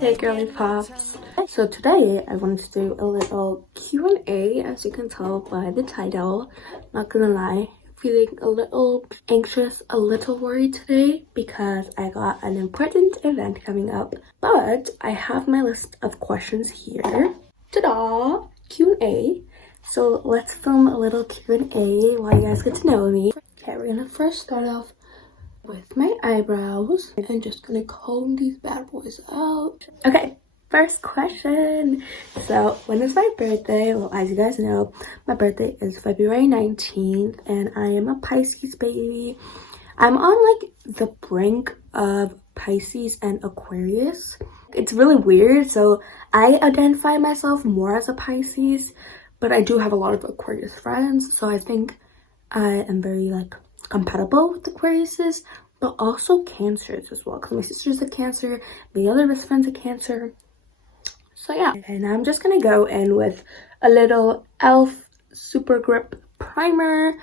Hey girly pops. So today I wanted to do a little Q&A, as you can tell by the title. Not gonna lie, feeling a little anxious, a little worried today because I got an important event coming up. But I have my list of questions here. Ta-da! Q&A. So let's film a little Q&A while you guys get to know me. Okay, we're gonna first start off with my eyebrows. I'm just gonna comb these bad boys out. Okay, first question. So when is my birthday? Well, as you guys know, my birthday is February 19th and I am a Pisces baby. I'm on like the brink of Pisces and Aquarius. It's really weird. So I identify myself more as a Pisces, but I do have a lot of Aquarius friends. So I think I am very like compatible with Aquariuses, but also Cancers as well, because my sister's a Cancer, my other best friend's a Cancer. So yeah, and I'm just gonna go in with a little e.l.f. Super Grip primer,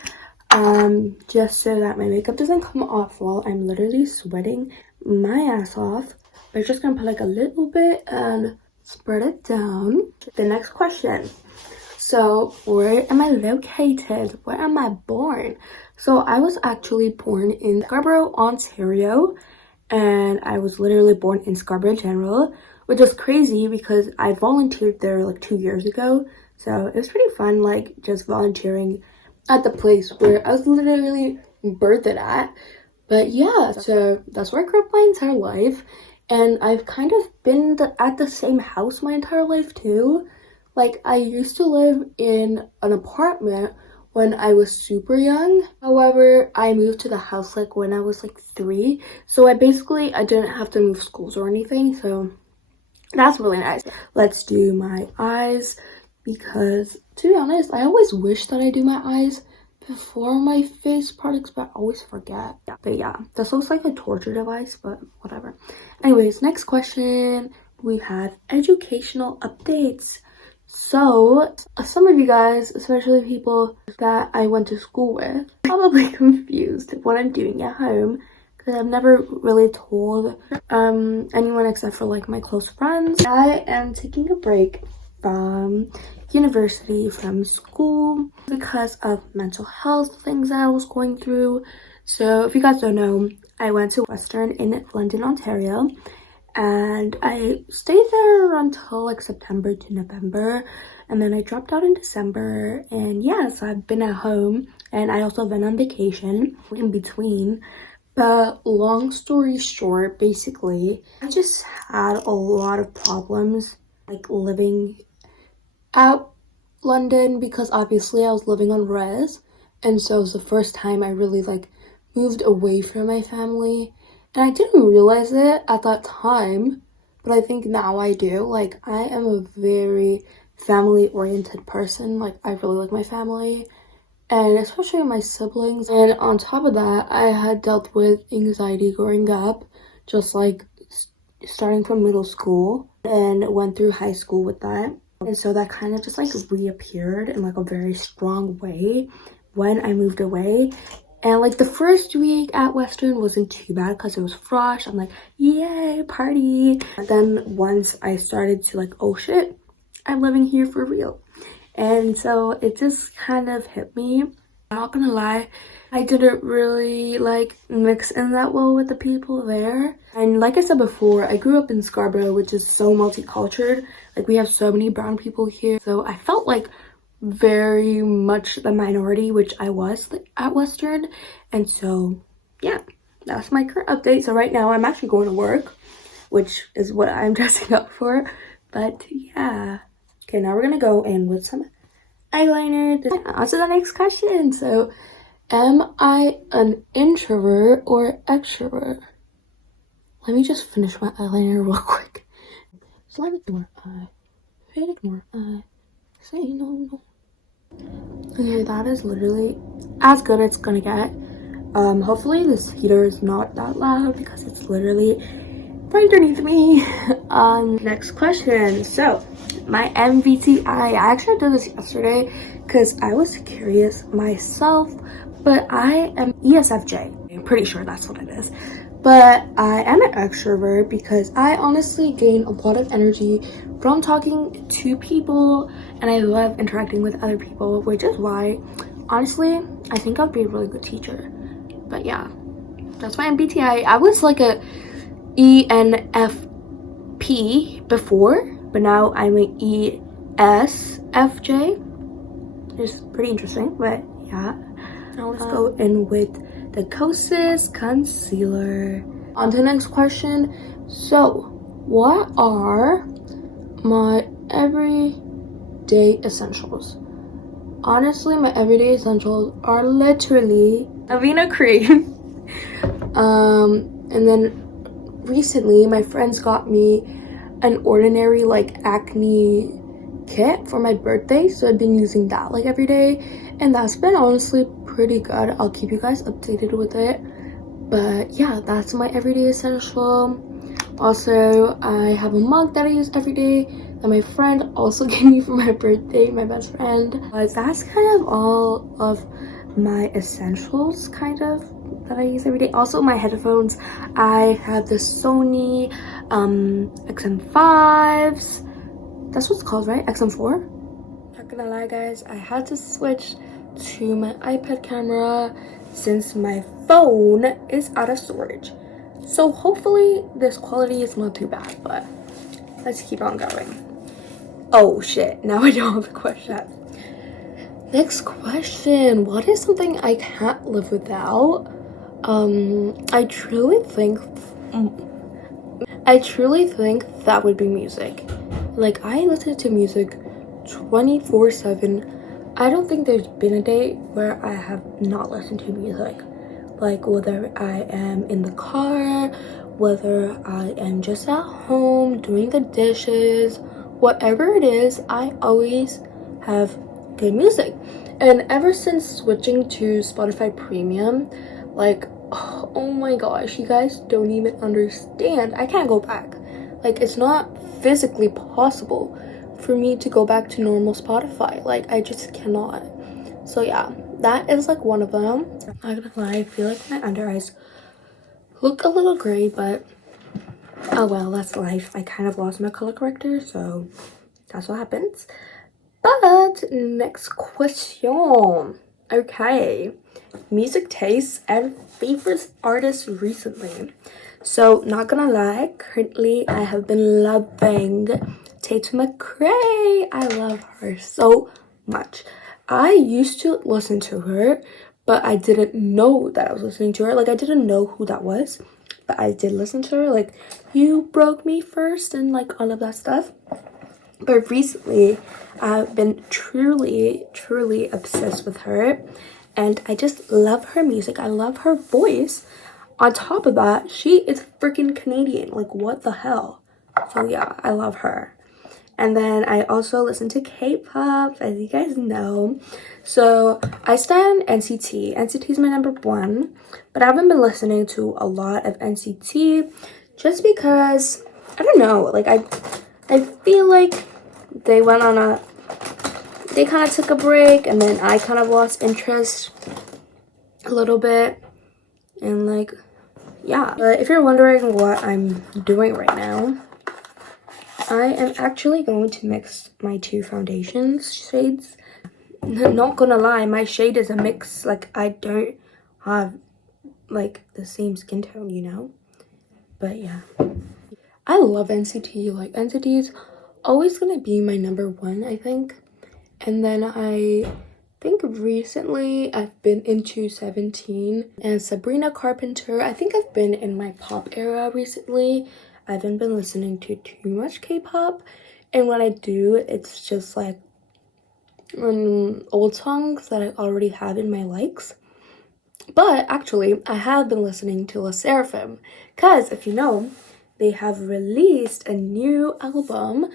just so that my makeup doesn't come off while I'm literally sweating my ass off. But I'm just gonna put like a little bit and spread it down. The next question. So where am I located? Where am I born? So I was actually born in Scarborough, Ontario, and I was literally born in Scarborough General, which is crazy because I volunteered there like 2 years ago. So it was pretty fun, like just volunteering at the place where I was literally birthed at. But yeah, so that's where I grew up my entire life. And I've kind of been at the same house my entire life too. Like, I used to live in an apartment when I was super young. However, I moved to the house like when I was like 3. So I didn't have to move schools or anything. So that's really nice. Let's do my eyes because, to be honest, I always wish that I do my eyes before my face products, but I always forget. But yeah, this looks like a torture device, but whatever. Anyways, next question. We have educational updates. So, some of you guys, especially people that I went to school with, are probably confused what I'm doing at home because I've never really told anyone except for like my close friends. I am taking a break from university, from school, because of mental health things that I was going through. So, if you guys don't know, I went to Western in London, Ontario. And I stayed there until like September to November, and then I dropped out in December. And yeah, so I've been at home, and I also been on vacation in between. But long story short, basically, I just had a lot of problems like living out London because obviously I was living on res, and so it was the first time I really like moved away from my family. And I didn't realize it at that time, but I think now I do. Like, I am a very family-oriented person. Like, I really like my family, and especially my siblings. And on top of that, I had dealt with anxiety growing up, just like starting from middle school, and went through high school with that. And so that kind of just like reappeared in like a very strong way when I moved away. And like the first week at Western wasn't too bad because it was fresh. I'm like, yay, party. And then once I started to like, oh shit, I'm living here for real. And so it just kind of hit me. I'm not gonna lie, I didn't really like mix in that well with the people there. And like I said before, I grew up in Scarborough, which is so multicultural. Like, we have so many brown people here. So I felt like very much the minority, which I was at Western. And so yeah, that's my current update. So right now I'm actually going to work, which is what I'm dressing up for. But yeah, okay, now we're gonna go in with some eyeliner. On to the next question. So, am I an introvert or extrovert? Let me just finish my eyeliner real quick. Slide ignore eye, fade ignore eye, say no. Okay, that is literally as good as it's gonna get. Hopefully this heater is not that loud because it's literally right underneath me. Next question. So, my MBTI. I actually did this yesterday because I was curious myself, but I am ESFJ. I'm pretty sure that's what it is. but I am an extrovert because I honestly gain a lot of energy from talking to people, and I love interacting with other people, which is why honestly I think I'll be a really good teacher. But yeah, that's my MBTI. I was like a ENFP before, but now I'm an ESFJ. It's pretty interesting, but yeah. Now let's go in with the Kosas concealer. On to the next question. So, what are my everyday essentials? Honestly, my everyday essentials are literally Avena cream. And then recently my friends got me an ordinary like acne kit for my birthday, so I've been using that like every day, and that's been honestly pretty good. I'll keep you guys updated with it, but yeah, that's my everyday essential. Also, I have a mug that I use every day that my friend also gave me for my birthday, my best friend. But that's kind of all of my essentials kind of that I use every day. Also, my headphones, I have the Sony XM5s. That's what it's called, right? XM4. Not gonna lie guys, I had to switch to my iPad camera since my phone is out of storage. So hopefully this quality is not too bad, but let's keep on going. Oh shit, now I don't have a question. Next question. What is something I can't live without? I truly think that would be music. Like, I listen to music 24/7. I don't think there's been a day where I have not listened to music. Like, whether I am in the car, whether I am just at home doing the dishes, whatever it is, I always have good music. And ever since switching to Spotify Premium, like, oh my gosh, you guys don't even understand. I can't go back. Like, it's not physically possible for me to go back to normal Spotify. Like, I just cannot. So yeah, that is like one of them. I'm not gonna lie, I feel like my under eyes look a little gray, but oh well, that's life. I kind of lost my color corrector, so that's what happens. But next question. Okay, music tastes and favorite artists recently. So not gonna lie, currently I have been loving Tatum McRae. I love her so much. I used to listen to her, but I didn't know that I was listening to her. Like, I didn't know who that was, but I did listen to her. Like, You Broke Me First and like all of that stuff. But recently, I've been truly obsessed with her, and I just love her music. I love her voice. On top of that, she is freaking Canadian. Like, what the hell? So yeah, I love her. And then I also listen to K-pop, as you guys know. So I stan NCT. NCT is my number one, but I haven't been listening to a lot of NCT just because, I don't know, like I feel like they kind of took a break, and then I kind of lost interest a little bit. And like, yeah. But if you're wondering what I'm doing right now, I am actually going to mix my two foundation shades. Not gonna lie, my shade is a mix. Like, I don't have like the same skin tone, you know? But yeah. I love NCT. Like, NCT is always gonna be my number one, I think. And then I think recently I've been into 17 and Sabrina Carpenter. I think I've been in my pop era recently. I haven't been listening to too much K-pop, and when I do, it's just like old songs that I already have in my likes. But actually, I have been listening to La Seraphim, because if you know, they have released a new album,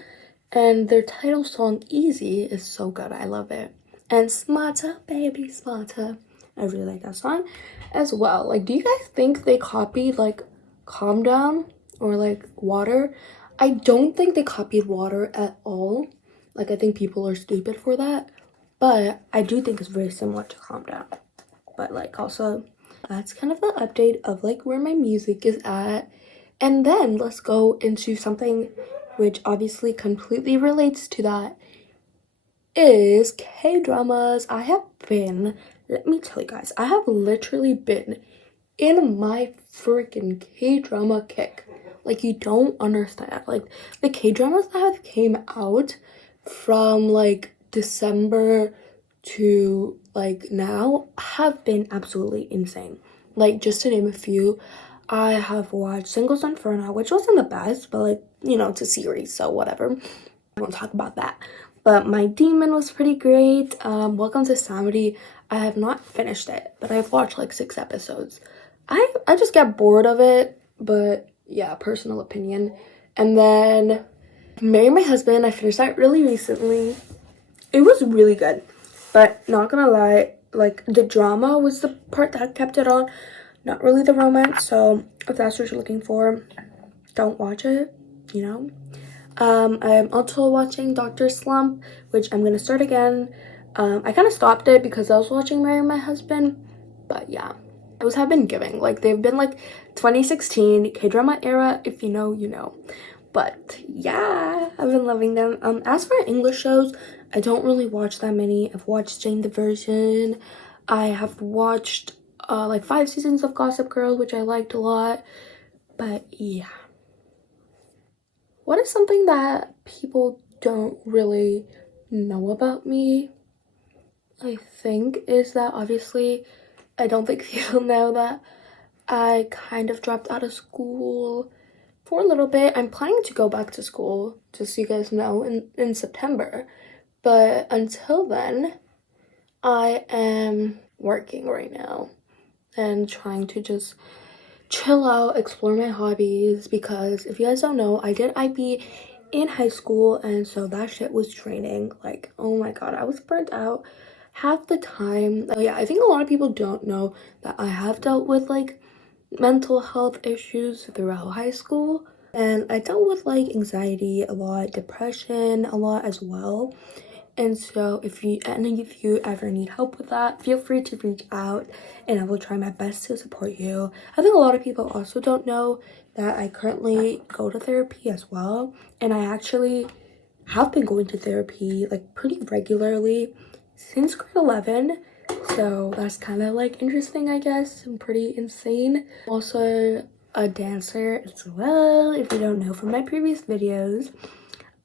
and their title song Easy is so good. I love it. And Smarter Baby Smarter, I really like that song as well. Like, do you guys think they copied like Calm Down or like Water? I don't think they copied Water at all. Like, I think people are stupid for that, but I do think it's very similar to Calm Down. But like, also That's kind of the update of like where my music is at. And then let's go into something which obviously completely relates to that, is K-dramas. Let me tell you guys, I have literally been in my freaking K-drama kick. Like, you don't understand. Like, the K-dramas that have came out from like December to like now have been absolutely insane. Like, just to name a few, I have watched Singles Inferno, which wasn't the best, but like, you know, it's a series, so whatever. I won't talk about that. But My Demon was pretty great. Welcome to Samedi. I have not finished it, but I've watched like 6 episodes. I just get bored of it, but yeah, personal opinion. And then Marry My Husband, I finished that really recently. It was really good, but not gonna lie, like the drama was the part that kept it on, not really the romance. So if that's what you're looking for, don't watch it, you know. I'm also watching Dr. Slump, which I'm gonna start again. I kind of stopped it because I was watching Marry My Husband, but yeah, those have been giving. Like, they've been like 2016 K-drama era. If you know, you know. But yeah, I've been loving them. As for English shows, I don't really watch that many. I've watched Jane the Virgin. I have watched like 5 seasons of Gossip Girl, which I liked a lot. But yeah. What is something that people don't really know about me, I think, is that obviously I don't think people know that I kind of dropped out of school for a little bit. I'm planning to go back to school, just so you guys know, in September. But until then, I am working right now and trying to just chill out, explore my hobbies, because if you guys don't know, I did IB in high school, and so that shit was draining. Like, oh my god, I was burnt out half the time. Yeah, I think a lot of people don't know that I have dealt with like mental health issues throughout high school, and I dealt with like anxiety a lot, depression a lot as well. And so if any of you ever need help with that, feel free to reach out and I will try my best to support you. I think a lot of people also don't know that I currently go to therapy as well, and I actually have been going to therapy like pretty regularly since grade 11. So that's kind of like interesting, I guess, and pretty insane. Also a dancer as well, if you don't know from my previous videos.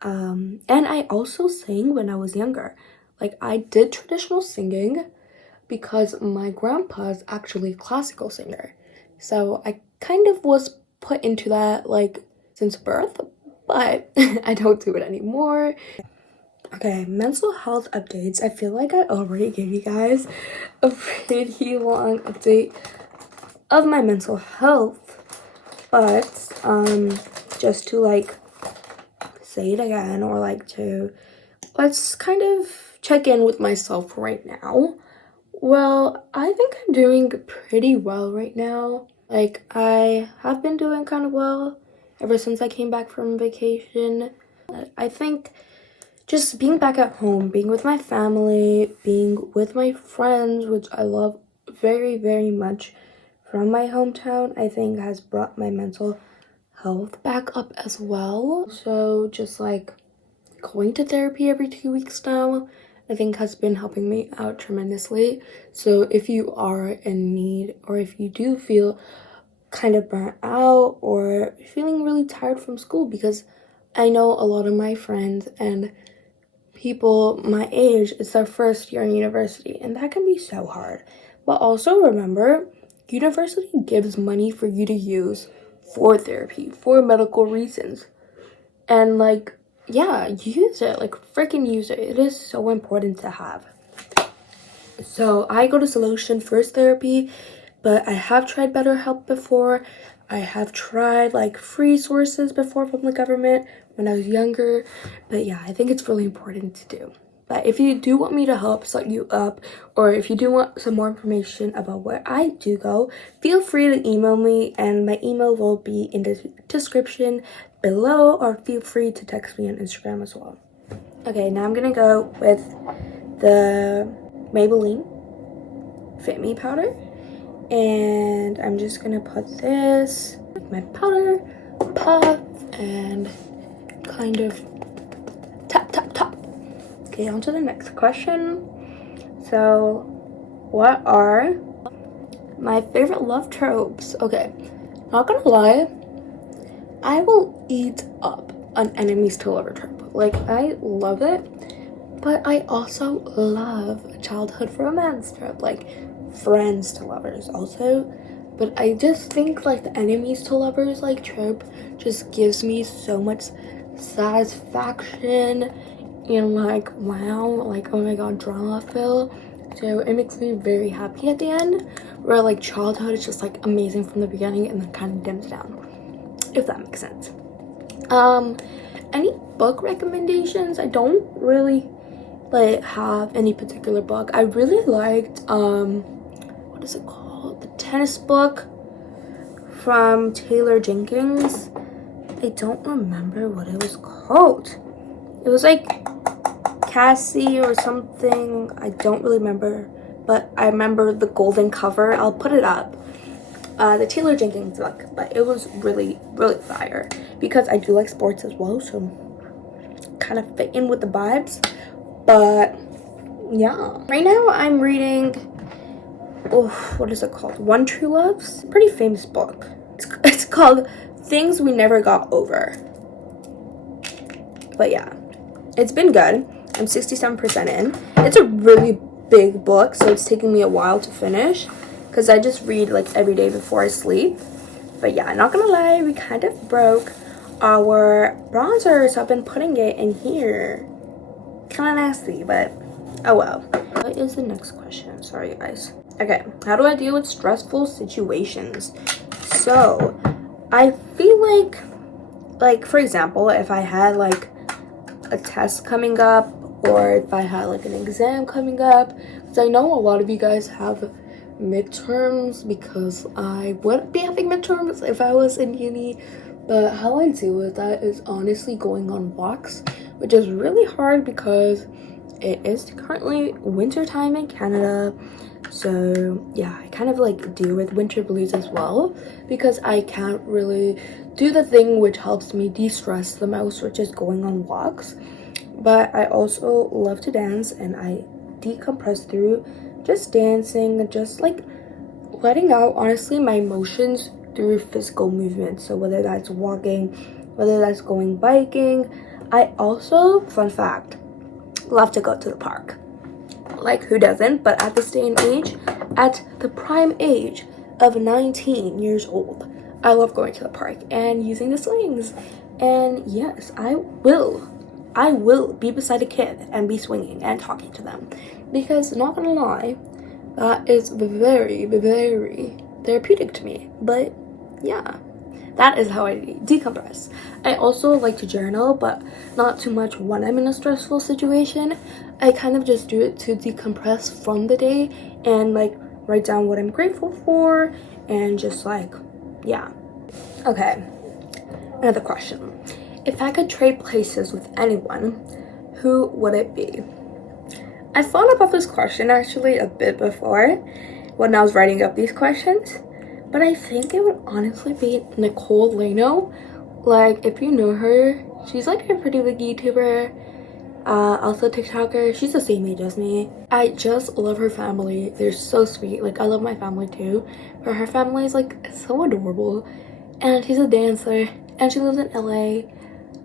And I also sang when I was younger. Like, I did traditional singing because my grandpa's actually a classical singer. So I kind of was put into that like since birth, but I don't do it anymore. Okay, mental health updates. I feel like I already gave you guys a pretty long update of my mental health, but just to like say it again, or like to let's kind of check in with myself right now. Well, I think I'm doing pretty well right now. Like, I have been doing kind of well ever since I came back from vacation. I think just being back at home, being with my family, being with my friends, which I love very, very much from my hometown, I think has brought my mental health back up as well. So just like going to therapy every 2 weeks now, I think has been helping me out tremendously. So if you are in need, or if you do feel kind of burnt out or feeling really tired from school, because I know a lot of my friends and people my age, it's their first year in university, and that can be so hard. But also remember, university gives money for you to use for therapy, for medical reasons. And like, yeah, use it. Like, freaking use it. It is so important to have. So I go to Solution First Therapy, but I have tried BetterHelp before. I have tried like free sources before from the government when I was younger. But yeah, I think it's really important to do. But if you do want me to help set you up, or if you do want some more information about where I do go, feel free to email me, and my email will be in the description below, or feel free to text me on Instagram as well. Okay, now I'm gonna go with the Maybelline Fit Me powder, And I'm just gonna put this with my powder puff and kind of tap tap tap. Okay, on to the next question. So what are my favorite love tropes? Okay, not gonna lie, I will eat up an enemies to lover trope. Like, I love it, but I also love a childhood romance trope, like friends to lovers also. But I just think like the enemies to lovers like trope just gives me so much satisfaction and like, wow, like, oh my god, drama feel. So it makes me very happy at the end, where like childhood is just like amazing from the beginning and then kind of dims down, if that makes sense. Any book recommendations? I don't really like have any particular book. I really liked what is it called, the tennis book from Taylor Jenkins. I don't remember what it was called. It was like Cassie or something. I don't really remember, but I remember the golden cover. I'll put it up. The Taylor Jenkins book, but it was really fire because I do like sports as well, so kind of fit in with the vibes. But yeah, right now I'm reading, oh, what is it called? One True Love's pretty famous book. It's called Things We Never Got Over. But yeah, it's been good. I'm 67% in. It's a really big book, so it's taking me a while to finish because I just read like every day before I sleep. But yeah, not gonna lie, we kind of broke our bronzer, so I've been putting it in here. Kind of nasty, but oh well. What is the next question? Sorry guys. Okay, how do I deal with stressful situations? So I feel like for example, if I had like a test coming up, or if I had like an exam coming up, because I know a lot of you guys have midterms, because I would be having midterms if I was in uni. But how I deal with that is honestly going on walks, which is really hard because it is currently winter time in Canada. So yeah, I kind of like deal with winter blues as well, because I can't really do the thing which helps me de-stress the most, which is going on walks. But I also love to dance, and I decompress through just dancing, just like letting out honestly my emotions through physical movement. So whether that's walking, whether that's going biking. I also, fun fact, love to go to the park. Like, who doesn't? But at this day and age, at the prime age of 19 years old, I love going to the park and using the swings. And yes, I will be beside a kid and be swinging and talking to them, because not gonna lie, that is very therapeutic to me. But yeah, that is how I decompress. I also like to journal, but not too much when I'm in a stressful situation. I kind of just do it to decompress from the day and like write down what I'm grateful for, and just like, yeah. Okay, another question. If I could trade places with anyone, who would it be? I thought about this question actually a bit before when I was writing up these questions, but I think it would honestly be Nicole Leno. Like, if you know her, she's like a pretty big YouTuber, also TikToker. She's the same age as me. I just love her family. They're so sweet. Like, I love my family too, but her family is like so adorable, and she's a dancer, and she lives in LA.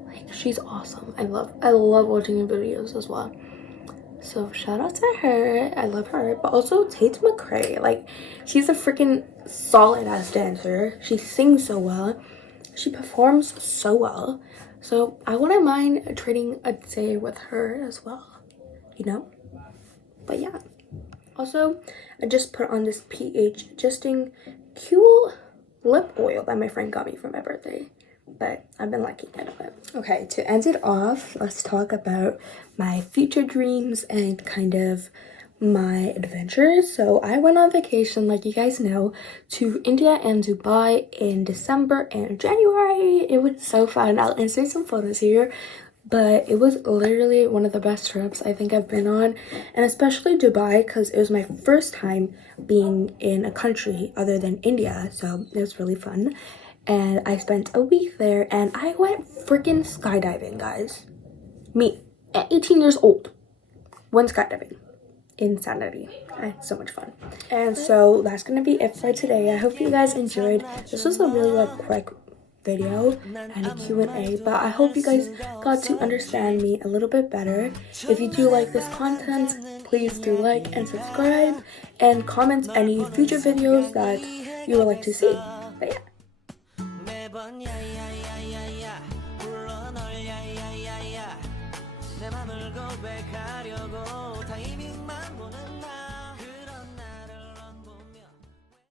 Like, she's awesome. I love watching her videos as well. So shout out to her. I love her. But also Tate McRae. Like, she's a freaking solid ass dancer. She sings so well. She performs so well. So I wouldn't mind trading a day with her as well, you know? But yeah. Also, I just put on this pH Adjusting Cool lip oil that my friend got me for my birthday. But I've been liking it a bit. Okay, to end it off, let's talk about my future dreams and kind of my adventures. So I went on vacation, like you guys know, to India and Dubai in December and January. It was so fun. I'll insert some photos here. but it was literally one of the best trips I think I've been on, and especially Dubai because it was my first time being in a country other than India, so it was really fun. And I spent a week there and I went freaking skydiving, guys. Me, at 18 years old, went skydiving. Insanity. I had so much fun. And so that's gonna be it for today. I hope you guys enjoyed. This was a really like quick video and a Q&A, but I hope you guys got to understand me a little bit better. If you do like this content, please do like and subscribe and comment any future videos that you would like to see. But yeah. 내 맘을 고백하려고 타이밍만 보는 나